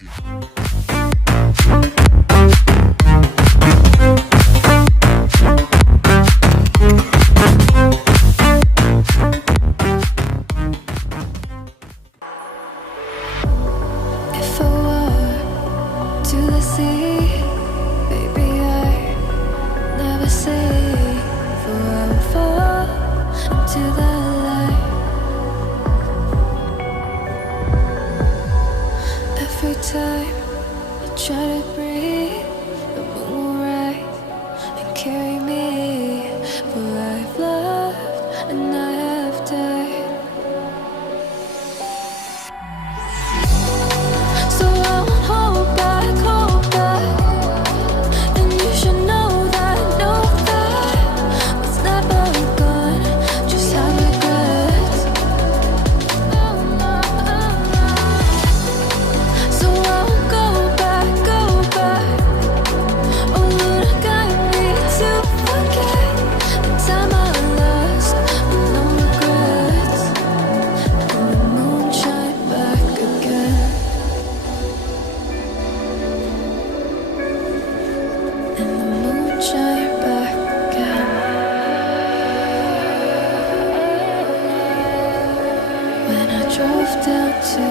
If I were to the sea, baby, I never say, for I will fall into the light. Every time I try to breathe, the moon will rise and carry me, for I've loved and I have died. So I won't hold back, and you should know that was never gone, just have regrets. So I won't go back, oh Lord, guide me to forget the time I lost with no regrets, and the moon shine back again. And the moon shine back again. When I drove down to